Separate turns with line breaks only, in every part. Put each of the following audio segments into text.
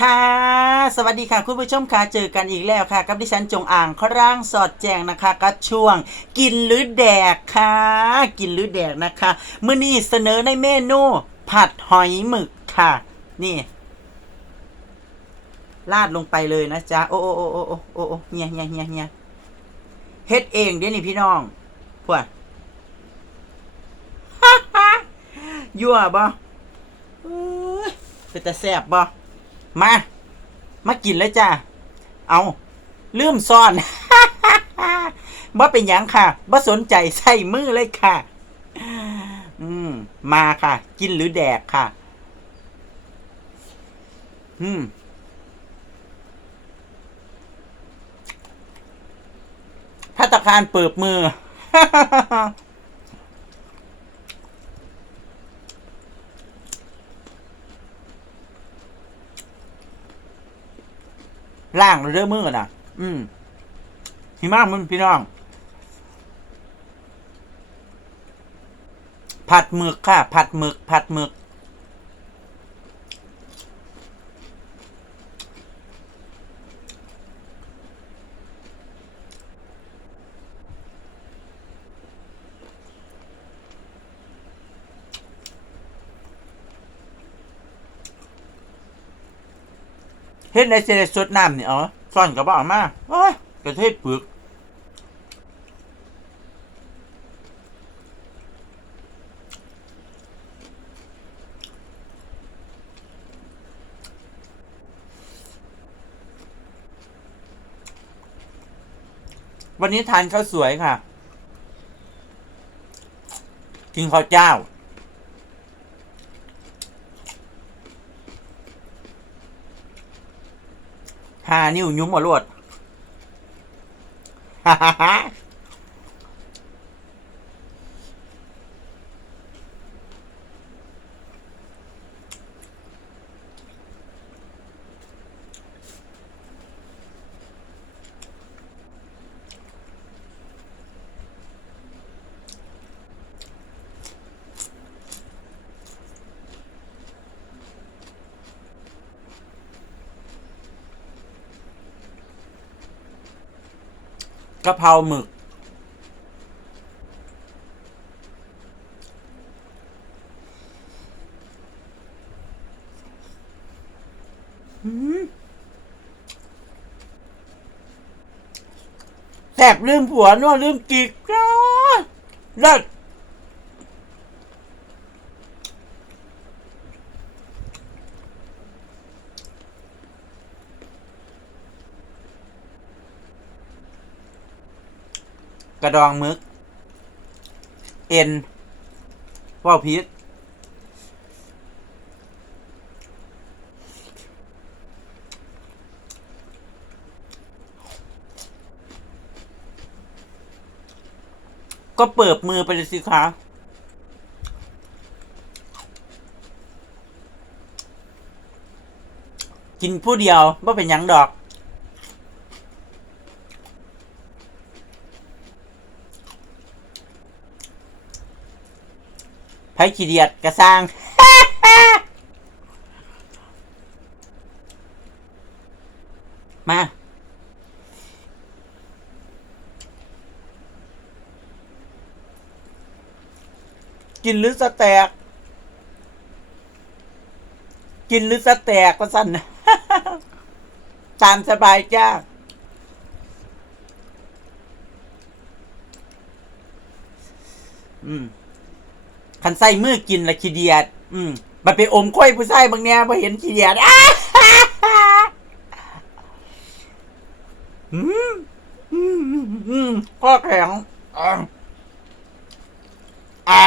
ค่ะ สวัสดีค่ะคุณผู้ชมค่ะเจอกันอีกแล้วค่ะ กับดิฉันจงอ่างคร่างสอดแจงนะคะ กับช่วง กินหรือแดกค่ะ กินหรือแดกนะคะเมื่อนี้เสนอในเมนู ผัดหอยหมึกค่ะ นี่ลาดลงไปเลยนะจ๊ะโอ้โอ้โอ้โอ้โอ้โอ้โอ้เฮียเฮียเฮียเฮียเฮ็ดเองเด้นี่พี่น้องพวกยั่วบ่เป็นแต่แซ่บบ่ มา มากินเลยจ้าเอาลืมซ่อนบ่เป็นหยังค่ะบ่สนใจใส่มือเลยค่ะ อืม มาค่ะ กินหรือแดกค่ะ อืม พัตตาคารเปิบมือ ล่างเรื่อมือน่ะอืมหิมะมึงพี่น้อง ผัดหมึกค่ะ ผัดหมึก ผัดหมึก เฮ็ดในเสด็จสดน้ำนี่เอ๋อซ่อนกับบ่เอามาโอ้ยกระเทศปึกวันนี้ทานข้าวสวยค่ะ กินข้าวเจ้า ห้านิ้วยุ้มมาลวดฮ่าฮ่าฮ่า กะเพราหมึกหืมแสบลืมผัวนัวลืมกิกจ้าเลิศ กระดองมึก เอ็นว่าวพีชก็เปิดมือไปเลยสิคะกินผู้เดียวว่าเป็นยังดอก ไผขี้เดียดกระสร้าง มา กินหรือสแตก กินหรือสแตกก็สั่นตามสบายจ้าอืม คันไส้มือกินละขี้เดียด อืมมันไปอมก้อยผู้ไส้บางแน่พอเห็นขี้เดียดอ้าอืมอืมอืมอืมข้อแข็งอ่าอ่า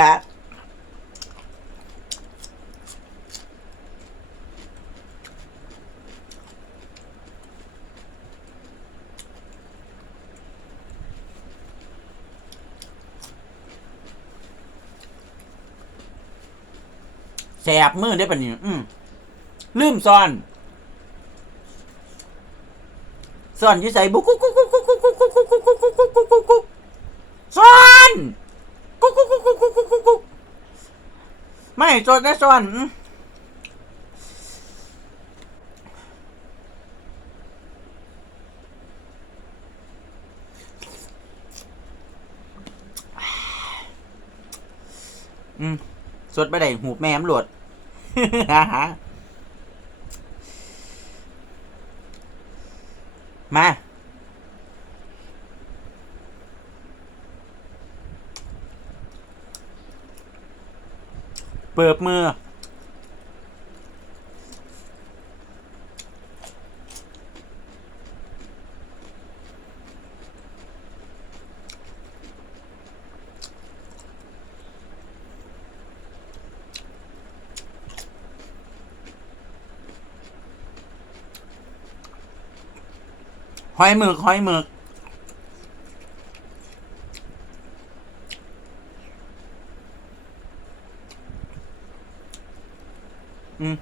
อ่า แสบมือได้ปะเนี่ยอืมลืมซ่อนซ่อนอยู่ใส่บุกกุกกุกกุกกุกกุกกุกกุกกุกกุกกุกกุกกุกกุกกุกซ่อนกุกกุกกุกกุกกุกกุกกุกไม่ซ่อนได้ซ่อนอืม สดไปได้หูแม่มหลดมาเปิดมือ หอยหมึกหอยหมึก อืม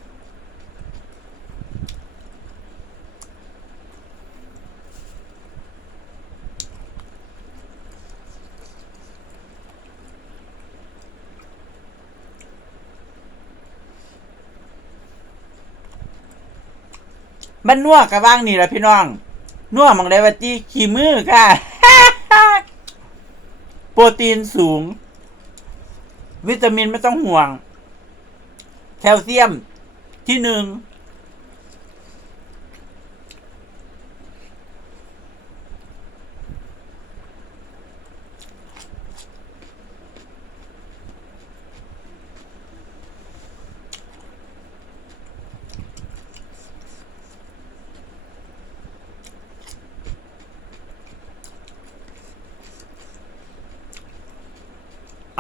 มันนัวกระว่างนี่แหละพี่น้อง นัวมังไดว่าจีขี้มือค่ะ โปรตีนสูง วิตามินไม่ต้องห่วง แคลเซียมที่หนึ่ง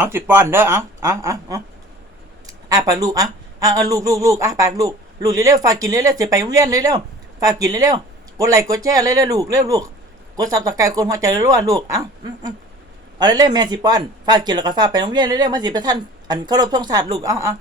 เอาสิป้อนเด้อเอาเอาเอาเอาอะไปลูกอะอะลูกลูกลูกอะไปลูกลูกเร็วๆฝากกินเร็วๆจะไปโรงเรียนเร็วๆฝากกินเร็วๆกดไลค์กดแชร์เร็วๆลูกเร็วลูกกดซับสไครต์กดหัวใจรัวๆลูกเอ้าอืมอืมเอาเร็วๆแม่สิป้อนฝากกินแล้วก็ฝากไปโรงเรียนเร็วๆมาสิไปท่านอันเคารพธงศาติลูก เอาเอา